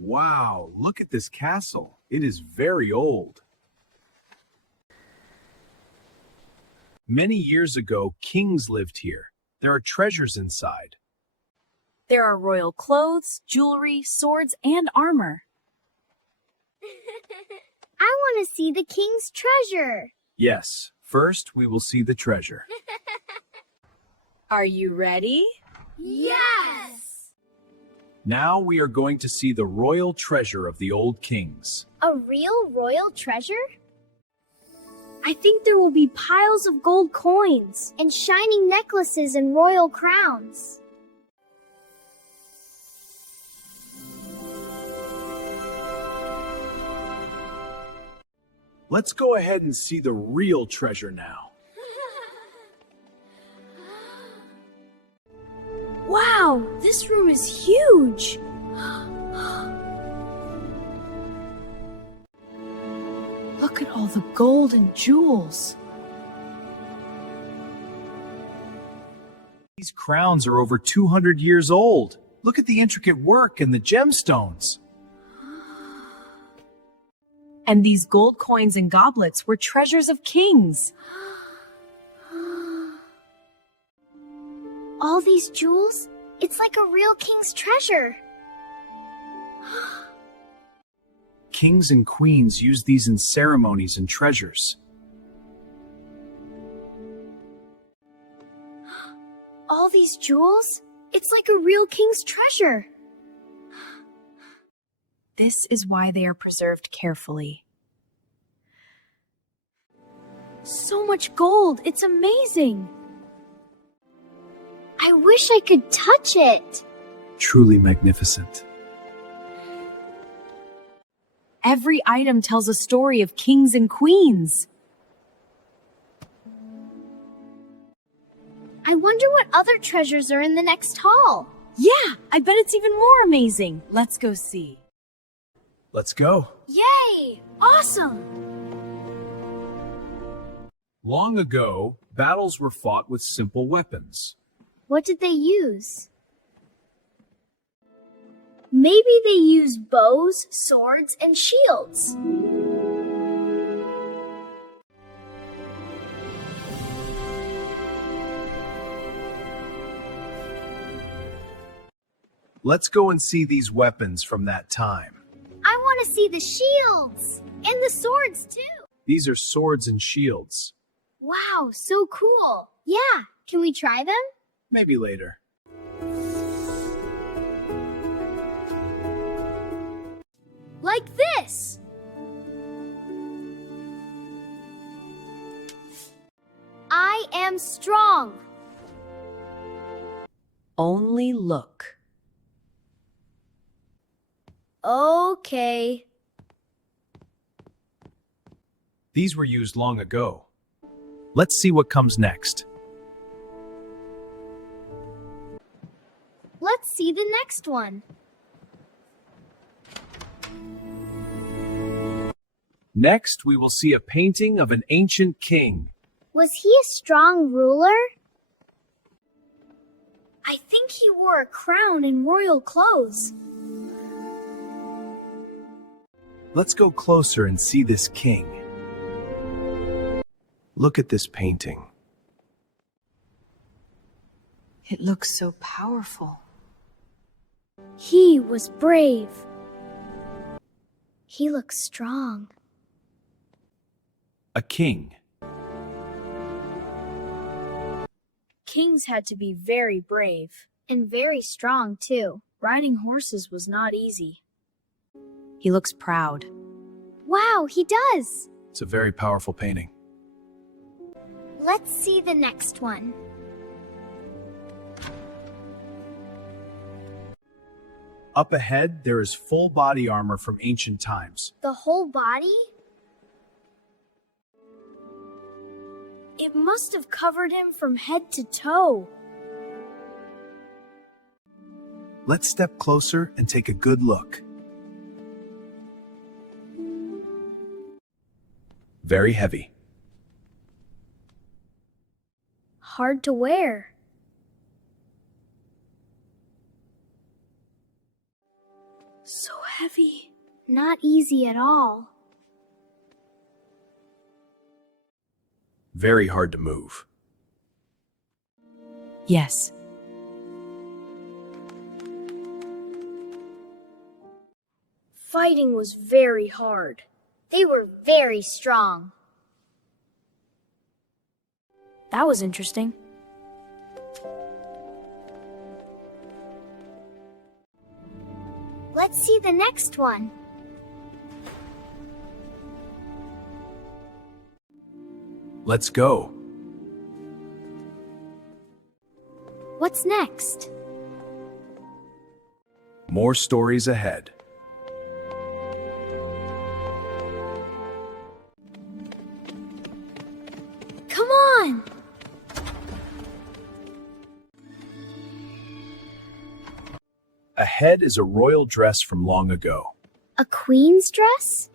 Wow, look at this castle. It is very old. Many years ago, kings lived here. There are treasures inside. There are royal clothes, jewelry, swords, and armor. I want to see the king's treasure. Yes, first we will see the treasure. Are you ready? Yes! Now we are going to see the royal treasure of the old kings. A real royal treasure? I think there will be piles of gold coins. And shining necklaces and royal crowns. Let's go ahead and see the real treasure now. Wow, this room is huge. Look at all the gold and jewels. These crowns are over 200 years old. Look at the intricate work and the gemstones. And these gold coins and goblets were treasures of kings. All these jewels? It's like a real king's treasure. Kings and queens use these in ceremonies and treasures. All these jewels? It's like a real king's treasure. This is why they are preserved carefully. So much gold, it's amazing. I wish I could touch it. Truly magnificent. Every item tells a story of kings and queens. I wonder what other treasures are in the next hall. Yeah, I bet it's even more amazing. Let's go see. Let's go. Yay! Awesome! Long ago, battles were fought with simple weapons. What did they use? Maybe they used bows, swords, and shields. Let's go and see these weapons from that time. I want to see the shields! And the swords, too! These are swords and shields. Wow, so cool! Yeah, can we try them? Maybe later. Like this! I am strong! Only look. Okay. These were used long ago. Let's see what comes next. Let's see the next one. Next, we will see a painting of an ancient king. Was he a strong ruler? I think he wore a crown and royal clothes. Let's go closer and see this king. Look at this painting. It looks so powerful. He was brave. He looks strong. A king. Kings had to be very brave. And very strong, too. Riding horses was not easy. He looks proud. Wow, he does! It's a very powerful painting. Let's see the next one. Up ahead, there is full body armor from ancient times. The whole body? It must have covered him from head to toe. Let's step closer and take a good look. Very heavy. Hard to wear. So heavy. Not easy at all. Very hard to move. Yes. Fighting was very hard. They were very strong. That was interesting. Let's see the next one. Let's go. What's next? More stories ahead. Come on! Ahead is a royal dress from long ago. A queen's dress?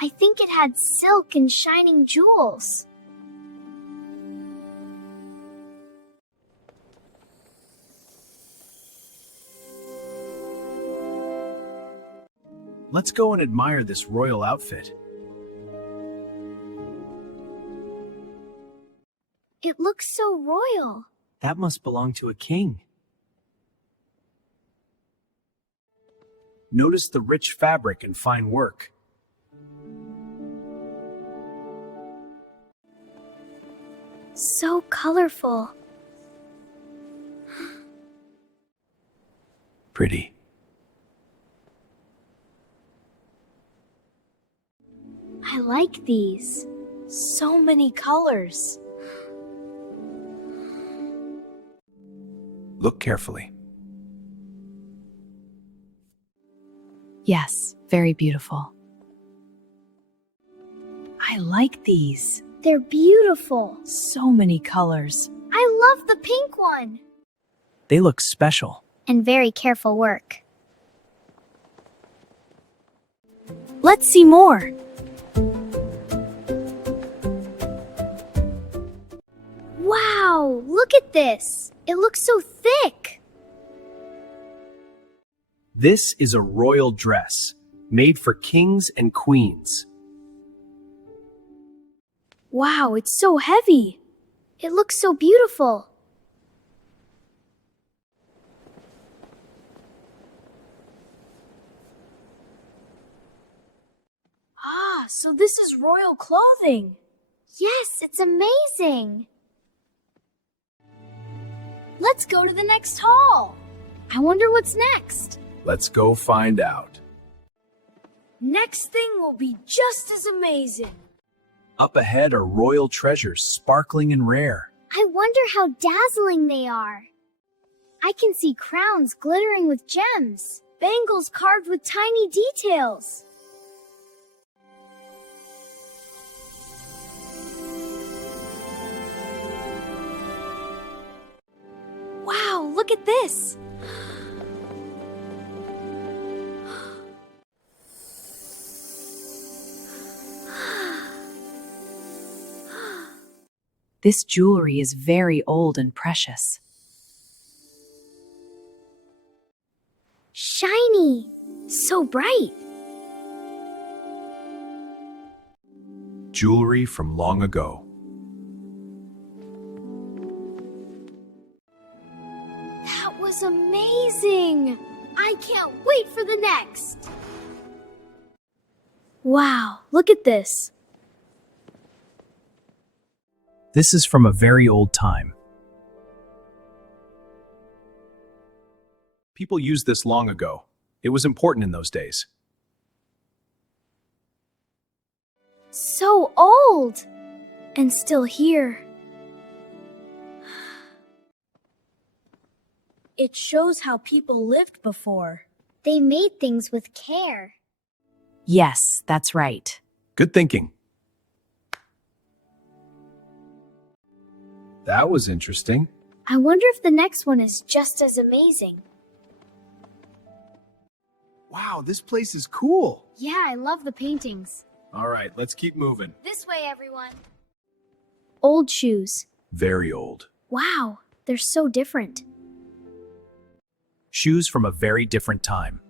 I think it had silk and shining jewels. Let's go and admire this royal outfit. It looks so royal. That must belong to a king. Notice the rich fabric and fine work. So colorful. Pretty. I like these. So many colors. Look carefully. Yes, very beautiful. I like these. They're beautiful. So many colors. I love the pink one. They look special. And very careful work. Let's see more. Wow, look at this. It looks so thick. This is a royal dress made for kings and queens. Wow, it's so heavy. It looks so beautiful. Ah, so this is royal clothing. Yes, it's amazing. Let's go to the next hall. I wonder what's next. Let's go find out. Next thing will be just as amazing. Up ahead are royal treasures, sparkling and rare. I wonder how dazzling they are. I can see crowns glittering with gems, bangles carved with tiny details. Wow, look at this. This jewelry is very old and precious. Shiny, so bright. Jewelry from long ago. That was amazing. I can't wait for the next. Wow, look at this. This is from a very old time. People used this long ago. It was important in those days. So old. And still here. It shows how people lived before. They made things with care. Yes, that's right. Good thinking. That was interesting. I wonder if the next one is just as amazing. Wow, this place is cool. Yeah, I love the paintings. All right, let's keep moving. This way, everyone. Old shoes. Very old. Wow, they're so different. Shoes from a very different time.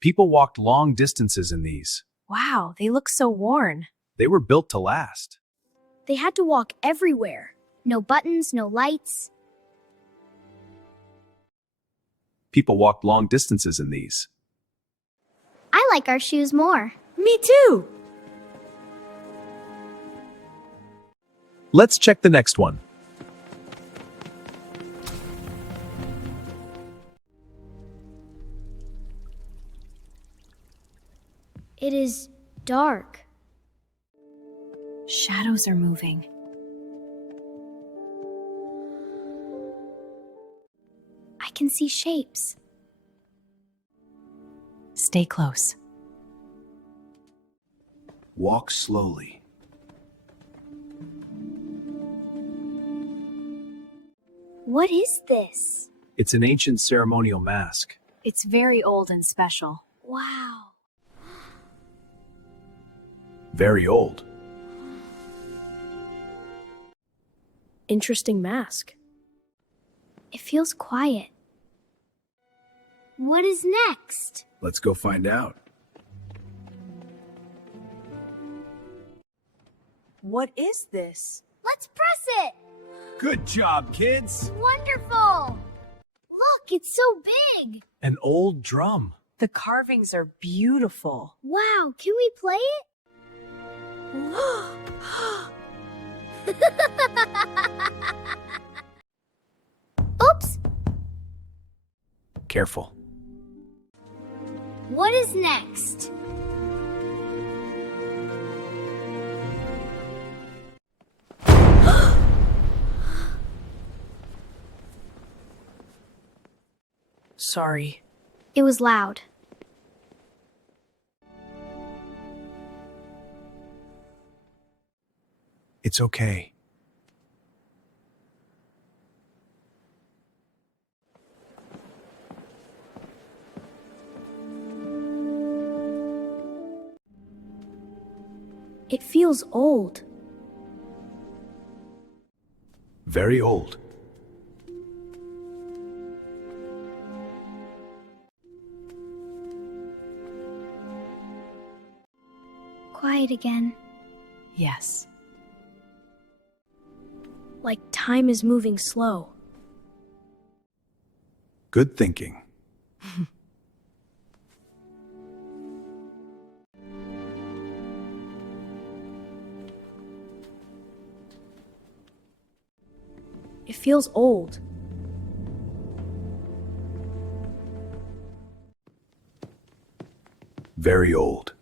People walked long distances in these. Wow, they look so worn. They were built to last. They had to walk everywhere. No buttons, no lights. People walked long distances in these. I like our shoes more. Me too. Let's check the next one. It is dark. Shadows are moving. I can see shapes. Stay close. Walk slowly. What is this? It's an ancient ceremonial mask. It's very old and special. Wow. Very old. Interesting mask. It feels quiet. What is next? Let's go find out. What is this? Let's press it! Good job, kids! Wonderful! Look, it's so big! An old drum. The carvings are beautiful. Wow, can we play it? Oops! Careful. What is next? Sorry. It was loud. It's okay. It feels old. Very old. Quiet again. Yes. Like time is moving slow. Good thinking. It feels old. Very old.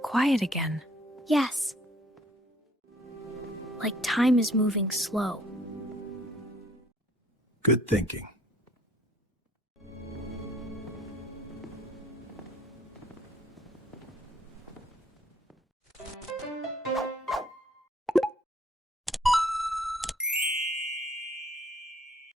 Quiet again. Yes. Like time is moving slow. Good thinking.